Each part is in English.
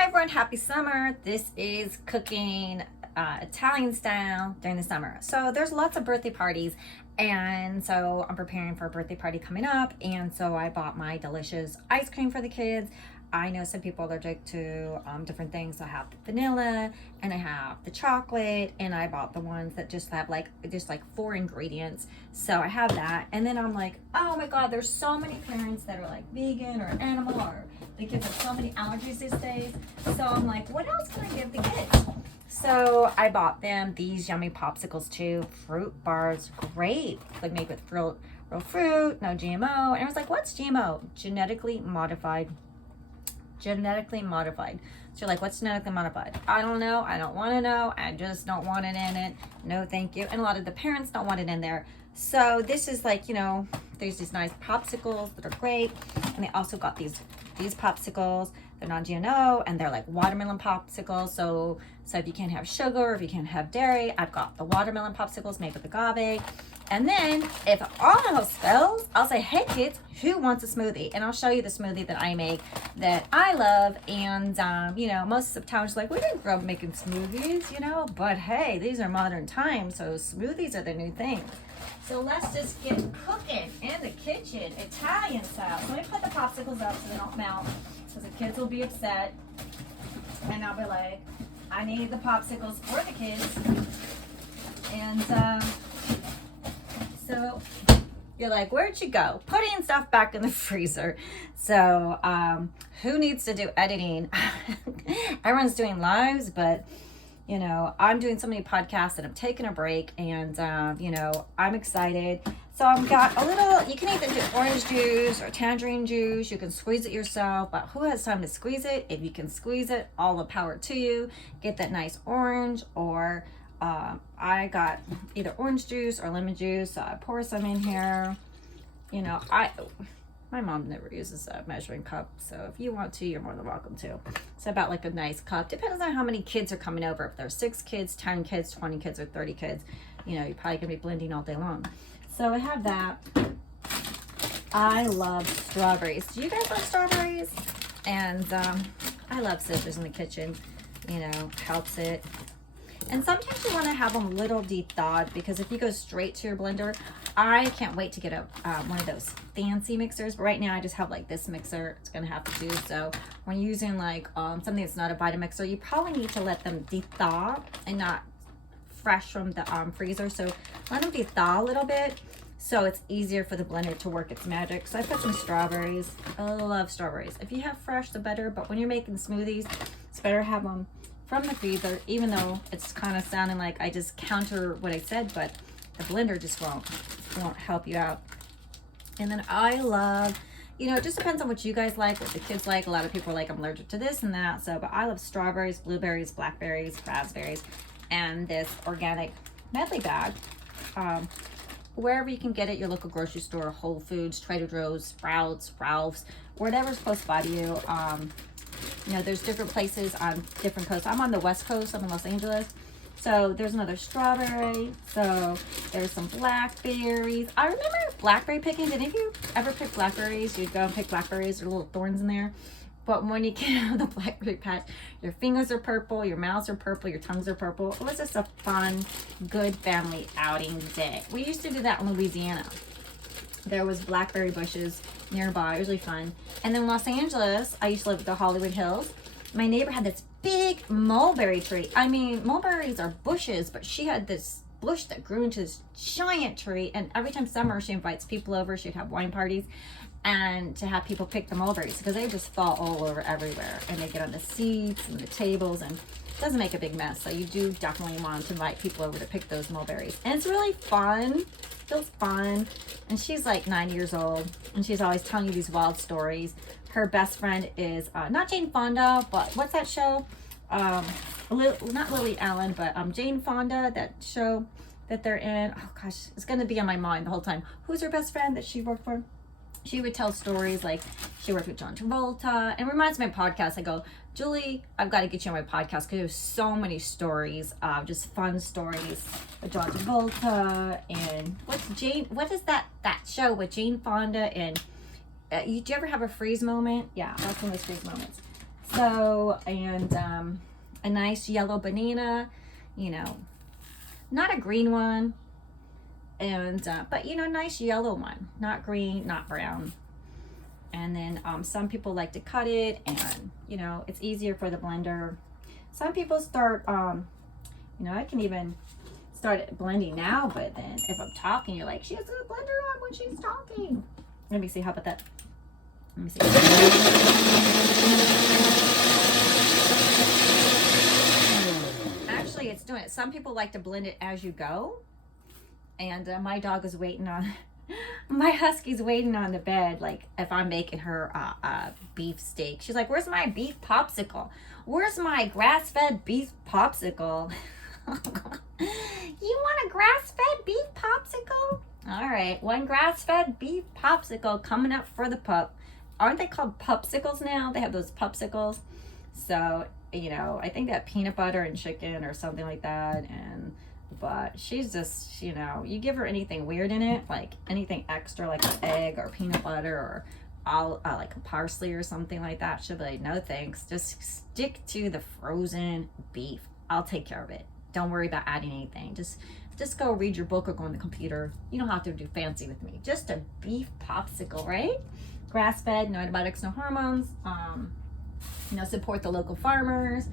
Hi everyone, happy summer. This is cooking Italian style during the summer. So there's lots of birthday parties, and so I'm preparing for a birthday party coming up, and so I bought my delicious ice cream for the kids. I know some people are allergic to different things. I have the vanilla and I have the chocolate, and I bought the ones that just have like four ingredients. So I have that, and then I'm like, oh my god, there's so many parents that are like vegan or animal, or the kids have so many allergies these days. So I'm like, what else can I give the kids? So I bought them these yummy popsicles too, fruit bars, great, like made with real fruit, no GMO. And I was like, what's GMO? Genetically modified. So you're like, what's genetically modified? I don't know. I don't want to know. I just don't want it in it. No, thank you. And a lot of the parents don't want it in there. So this is like, there's these nice popsicles that are great. And they also got these popsicles. They're non-GMO and they're like watermelon popsicles. So if you can't have sugar, or if you can't have dairy, I've got the watermelon popsicles made with agave. And then if all else fails, I'll say, hey kids, who wants a smoothie? And I'll show you the smoothie that I make that I love. And, most of the times like, we didn't grow up making smoothies, but hey, these are modern times. So smoothies are the new thing. So let's just get cooking in the kitchen, Italian style. So let me put the popsicles up so they don't melt, because the kids will be upset. And I'll be like, I need the popsicles for the kids. And, so you're like, where'd you go? Putting stuff back in the freezer. So who needs to do editing? Everyone's doing lives, but I'm doing so many podcasts and I'm taking a break, and I'm excited. So I've got a little, you can either do orange juice or tangerine juice. You can squeeze it yourself, but who has time to squeeze it? If you can squeeze it, all the power to you. Get that nice orange, or I got either orange juice or lemon juice, so I pour some in here. My mom never uses a measuring cup, so if you want to, you're more than welcome to. It's about like a nice cup. Depends on how many kids are coming over. If there's 6 kids, 10 kids, 20 kids, or 30 kids, you're probably gonna be blending all day long. So I have that. I love strawberries. Do you guys love strawberries? And I love scissors in the kitchen. Helps it. And sometimes you want to have them a little de-thawed, because if you go straight to your blender, I can't wait to get one of those fancy mixers. But right now I just have like this mixer. It's going to have to do. So when you're using like something that's not a Vitamixer, you probably need to let them de-thaw and not fresh from the freezer. So let them de-thaw a little bit, so it's easier for the blender to work its magic. So I put some strawberries. I love strawberries. If you have fresh, the better. But when you're making smoothies, it's better to have them from the freezer, even though it's kind of sounding like I just counter what I said, but the blender just won't help you out. And then I love, it just depends on what you guys like, what the kids like. A lot of people are like, I'm allergic to this and that. So, but I love strawberries, blueberries, blackberries, raspberries, and this organic medley bag. Wherever you can get it, your local grocery store, Whole Foods, Trader Joe's, Sprouts, Ralph's, whatever's close by to you. There's different places on different coasts. I'm on the West Coast. I'm in Los Angeles. So there's another strawberry. So there's some blackberries. I remember blackberry picking. Did any of you ever pick blackberries? You'd go and pick blackberries. There are little thorns in there. But when you get out of the blackberry patch, your fingers are purple, your mouths are purple, your tongues are purple. It was just a fun, good family outing day. We used to do that in Louisiana. There was blackberry bushes nearby. It was really fun. And then Los Angeles, I used to live at the Hollywood Hills. My neighbor had this big mulberry tree. I mean, mulberries are bushes, but she had this bush that grew into this giant tree. And every time summer, she invites people over. She'd have wine parties and to have people pick the mulberries, because they just fall all over everywhere. And they get on the seats and the tables, and it doesn't make a big mess. So you do definitely want to invite people over to pick those mulberries. And it's really fun. Feels fun. And she's like 90 years old, and she's always telling you these wild stories. Her best friend is not Jane Fonda, but what's that show? Not Lily Allen, but Jane Fonda, that show that they're in. Oh gosh, it's gonna be on my mind the whole time. Who's her best friend that she worked for? She would tell stories like she worked with John Travolta. And it reminds me of my podcast. I go, Julie, I've got to get you on my podcast, because there's so many stories, just fun stories with John Travolta. And what is that show with Jane Fonda? And do you ever have a freeze moment? Yeah, that's one of those freeze moments. So, and a nice yellow banana, you know, not a green one, and but you know, nice yellow one, not green, not brown. And then some people like to cut it, and you know, it's easier for the blender. Some people start, you know, I can even start blending now, but then if I'm talking, you're like, she has a blender on when she's talking. Let me see, how about that? Let me see. Actually, it's doing it. Some people like to blend it as you go. And my dog is waiting on, my husky's waiting on the bed, like if I'm making her beef steak. She's like, where's my beef popsicle? Where's my grass-fed beef popsicle? You want a grass-fed beef popsicle? All right, one grass-fed beef popsicle coming up for the pup. Aren't they called pupsicles now? They have those pupsicles. So, you know, I think they have peanut butter and chicken or something like that. But she's just, you know, you give her anything weird in it, like anything extra, like an egg or peanut butter or all like a parsley or something like that, she'll be like, no thanks, just stick to the frozen beef. I'll take care of it. Don't worry about adding anything. Just go read your book or go on the computer. You don't have to do fancy with me. Just a beef popsicle, right? Grass-fed, no antibiotics, no hormones. You know, support the local farmers.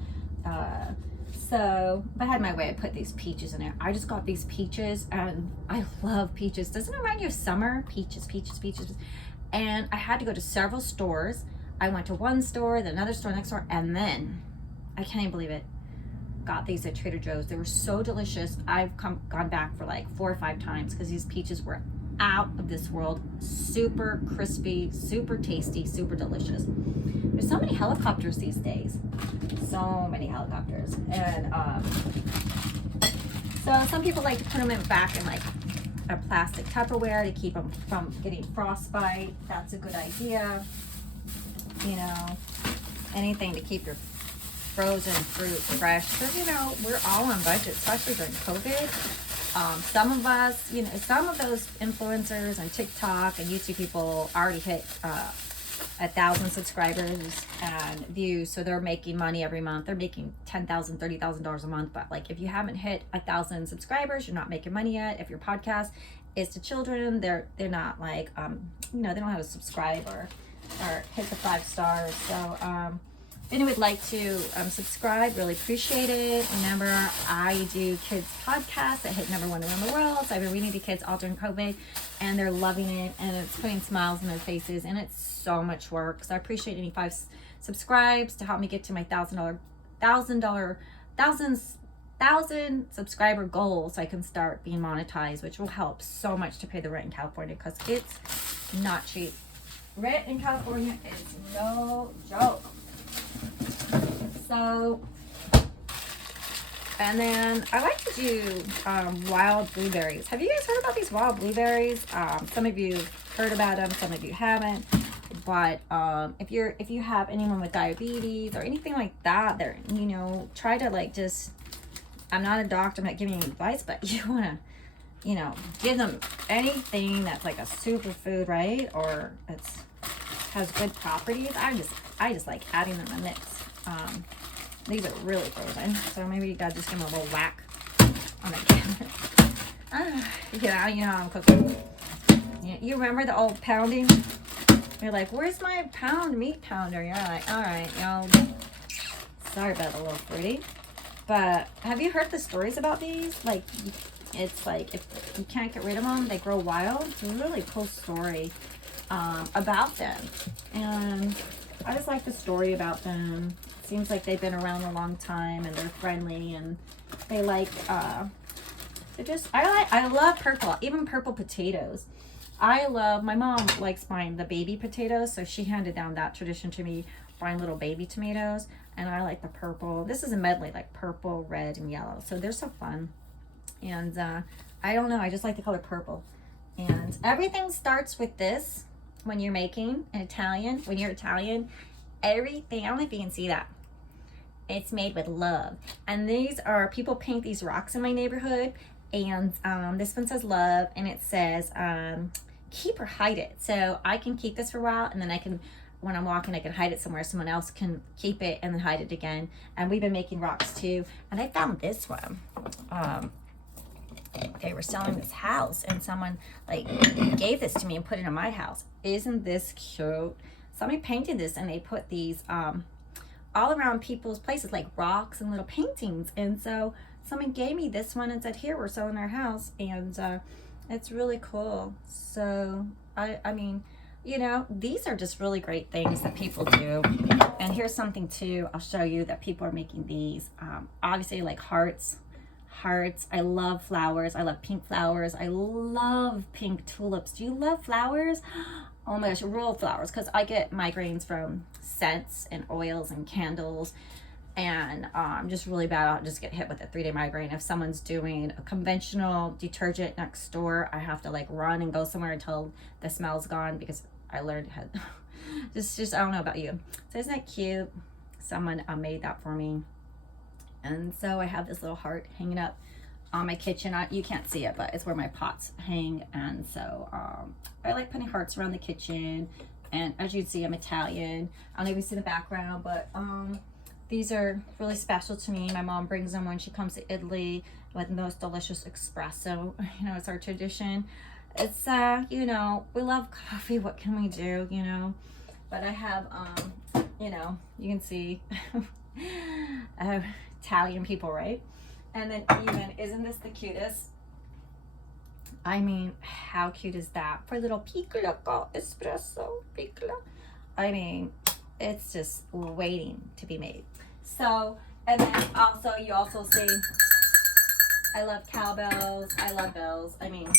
So if I had my way, I'd put these peaches in there. I just got these peaches, and I love peaches. Doesn't it remind you of summer? Peaches, peaches, peaches. And I had to go to several stores. I went to one store, then another store, next store, and then, I can't even believe it, got these at Trader Joe's. They were so delicious. I've gone back for like 4 or 5 times because these peaches were out of this world. Super crispy, super tasty, super delicious. There's so many helicopters these days. So many helicopters. And so some people like to put them back in like a plastic Tupperware to keep them from getting frostbite. That's a good idea. You know, anything to keep your frozen fruit fresh. Because, you know, we're all on budget, especially during COVID. Some of us, you know, some of those influencers on TikTok and YouTube people already hit 1,000 subscribers and views, so they're making money every month. They're making $10,000, $30,000 a month. But like, if you haven't hit 1,000 subscribers, you're not making money yet. If your podcast is to children, they're not like you know, they don't have to subscribe or hit the 5 stars. So if anyone would like to subscribe, really appreciate it. Remember, I do kids podcasts that hit #1 around the world. So I've been reading to kids all during COVID, and they're loving it, and it's putting smiles on their faces, and it's so much work. So I appreciate any 5 subscribes to help me get to my $1,000 subscriber goal, so I can start being monetized, which will help so much to pay the rent in California, because it's not cheap. Rent in California is no joke. So, and then I like to do wild blueberries. Have you guys heard about these wild blueberries? Some of you heard about them, some of you haven't. But if you have anyone with diabetes or anything like that, they're, you know, try to like just, I'm not a doctor, I'm not giving you advice, but you want to, you know, give them anything that's like a superfood, right? Or has good properties. I just like adding them in the mix. These are really frozen, so maybe you gotta just give them a little whack on the camera. Yeah, you know how I'm cooking. You remember the old pounding? You're like, where's my meat pounder? You're like, all right, y'all. Sorry about the little fruity. But have you heard the stories about these? Like, it's like, if you can't get rid of them, they grow wild. It's a really cool story about them. And I just like the story about them. It seems like they've been around a long time, and they're friendly, and they like, I love purple, even purple potatoes. My mom likes buying the baby potatoes, so she handed down that tradition to me, buying little baby tomatoes, and I like the purple. This is a medley, like purple, red, and yellow, so they're so fun. And I don't know, I just like the color purple. And everything starts with this when you're making an Italian. When you're Italian, everything, I don't know if you can see that, it's made with love. And these are, people paint these rocks in my neighborhood, and this one says love, and it says keep or hide it. So I can keep this for a while, and then I can when I'm walking, I can hide it somewhere. Someone else can keep it and then hide it again. And we've been making rocks too. And I found this one. They were selling this house and someone like gave this to me and put it in my house. Isn't this cute? Somebody painted this and they put these all around people's places, like rocks and little paintings. And so someone gave me this one and said, here, we're selling our house. And it's really cool. So I mean, you know, these are just really great things that people do. And here's something too, I'll show you that people are making these. Obviously like hearts. I love flowers. I love pink flowers. I love pink tulips. Do you love flowers? Oh my gosh, real flowers. Because I get migraines from scents and oils and candles. And I'm just really bad. I'll just get hit with a 3-day migraine. If someone's doing a conventional detergent next door, I have to like run and go somewhere until the smell's gone, because I learned how just I don't know about you. So isn't that cute? Someone made that for me. And so I have this little heart hanging up on my kitchen. You can't see it, but it's where my pots hang. And so I like putting hearts around the kitchen. And as you can see, I'm Italian. I don't even see the background, but these are really special to me. My mom brings them when she comes to Italy with the most delicious espresso. You know, it's our tradition. It's, you know, we love coffee. What can we do, you know? But I have, you know, you can see Italian people, right? And then even, isn't this the cutest? I mean, how cute is that? For a little piccola espresso, piccola. I mean, it's just waiting to be made. So, and then also, you also see, I love cowbells. I love bells. I mean,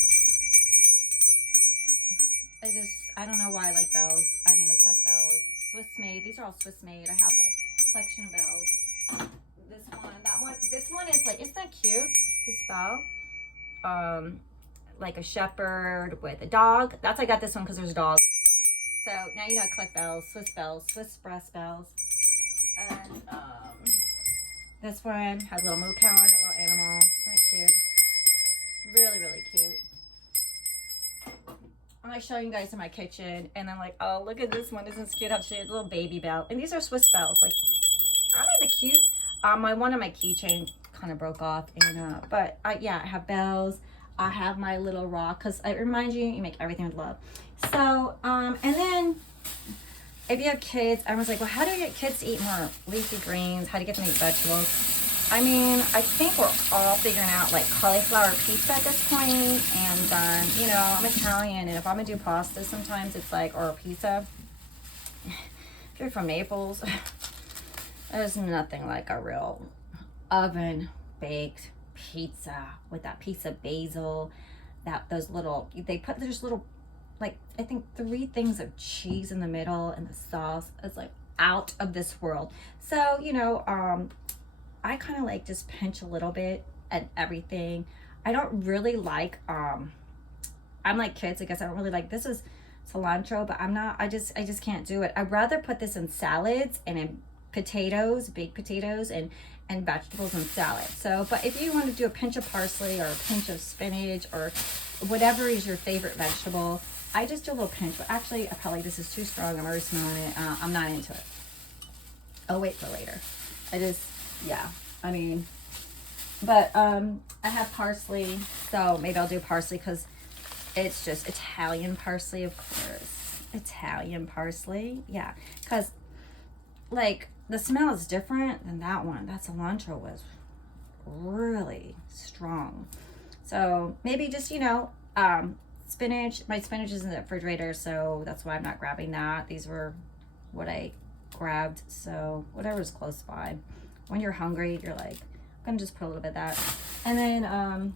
I don't know why I like bells. I mean, I collect bells. Swiss made. These are all Swiss made. I have a collection of bells. This one, that one. This one is like, isn't that cute? This bell. Like a shepherd with a dog. That's, I got this one because there's a dog. So now you know I collect bells, Swiss brass bells. And this one has a little moo cow on it, little animal. Isn't that cute? Really, really cute. I'm like showing you guys in my kitchen, and I'm like, oh, look at this one. Isn't this cute? How she has a little baby bell. And these are Swiss bells. Like, aren't they cute? One of my keychains kind of broke off, and but yeah, I have bells. I have my little rock, because it reminds you, you make everything with love. So, and then if you have kids, I was like, well, how do you get kids to eat more leafy greens? How do you get them to eat vegetables? I mean, I think we're all figuring out like cauliflower pizza at this point. And, you know, I'm Italian, and if I'm gonna do pasta, sometimes it's like, or a pizza. If you're from Naples, there's nothing like a real oven baked pizza with that piece of basil, those little, there's little, like, I think 3 things of cheese in the middle, and the sauce is like out of this world. So, you know, I kind of like just pinch a little bit at everything. I don't really like, I'm like kids, I guess I don't really like, this is cilantro, but I just can't do it. I'd rather put this in salads and in potatoes, baked potatoes, and vegetables and salad. So, but if you want to do a pinch of parsley or a pinch of spinach or whatever is your favorite vegetable, I just do a little pinch. But actually, I probably, this is too strong. I'm already smelling it. I'm not into it. I'll wait for later. Yeah, I mean, but I have parsley, so maybe I'll do parsley because it's just Italian parsley, of course. Italian parsley, yeah, because like the smell is different than that one. That cilantro was really strong. So maybe just, you know, spinach. My spinach is in the refrigerator, so that's why I'm not grabbing that. These were what I grabbed, so whatever's close by. When you're hungry, you're like, I'm gonna just put a little bit of that. And then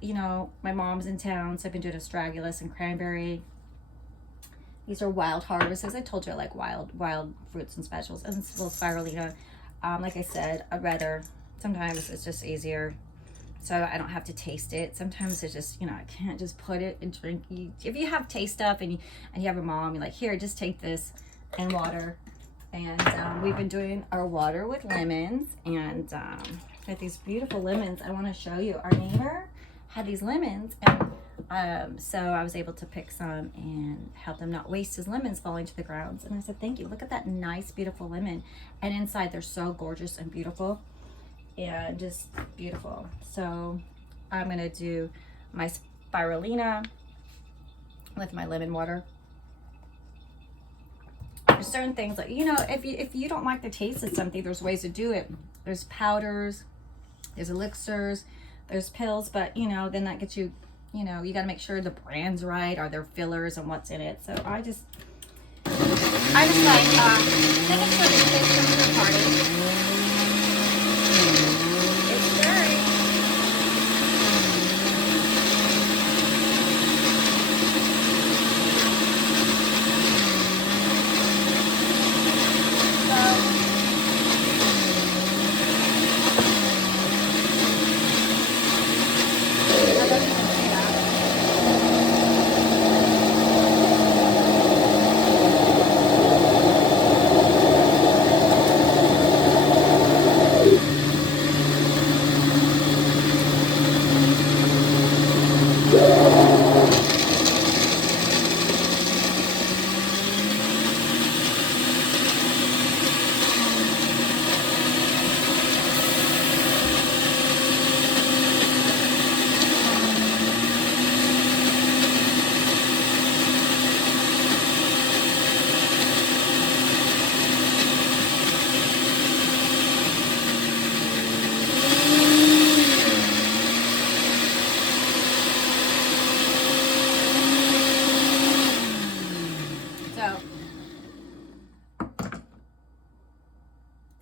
you know, my mom's in town, so I've been doing astragalus and cranberry. These are wild harvests. I told you I like wild fruits and vegetables. And it's a little spirulina. Like I said, I'd rather, sometimes it's just easier so I don't have to taste it. Sometimes it's just, you know, I can't just put it and drink. If you have taste stuff and you have a mom, you're like, here, just take this and water. And we've been doing our water with lemons, and got these beautiful lemons. I want to show you. Our neighbor had these lemons, and So I was able to pick some and help them not waste his lemons falling to the ground. And I said, thank you. Look at that nice, beautiful lemon. And inside they're so gorgeous and beautiful. And just beautiful. So I'm going to do my spirulina with my lemon water. There's certain things like, you know, if you don't like the taste of something, there's ways to do it. There's powders, there's elixirs, there's pills, but you know, then that gets you, you know, you got to make sure the brand's right, are there fillers and what's in it. So I just like making sure the kids come to the party. It's very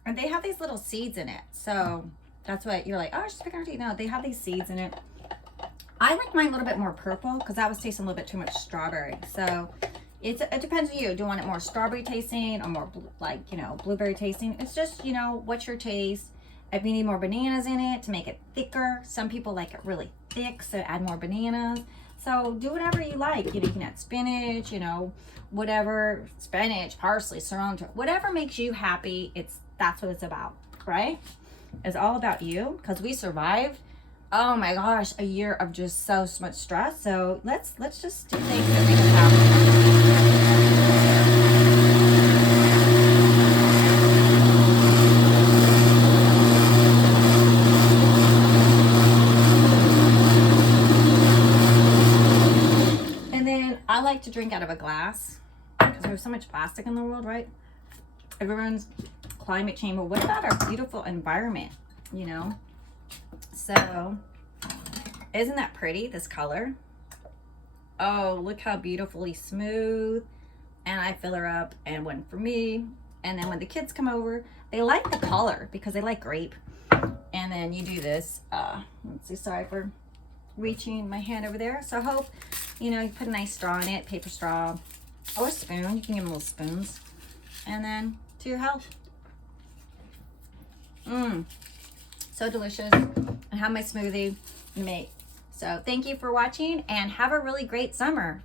and they have these little seeds in it. So that's what you're like, oh, she's picking her teeth. No, they have these seeds in it. I like mine a little bit more purple because that was tasting a little bit too much strawberry. So it depends on you. Do you want it more strawberry tasting or more like, you know, blueberry tasting? It's just, you know, what's your taste? If you need more bananas in it to make it thicker, some people like it really thick, so add more bananas. So do whatever you like. You know, you can add spinach, you know, whatever, spinach, parsley, cilantro, whatever makes you happy. That's what it's about, right? It's all about you because we survived, oh my gosh, a year of just so much stress. So let's just do things that make us happy. And then I like to drink out of a glass because there's so much plastic in the world, right? Everyone's climate change, but what about our beautiful environment, you know? So isn't that pretty, this color? Oh, look how beautifully smooth. And I fill her up and one for me. And then when the kids come over, they like the color because they like grape. And then you do this, let's see, sorry for reaching my hand over there. So I hope, you know, you put a nice straw in it, paper straw or spoon. You can give them little spoons. And then to your health. So delicious. I have my smoothie made. So thank you for watching and have a really great summer.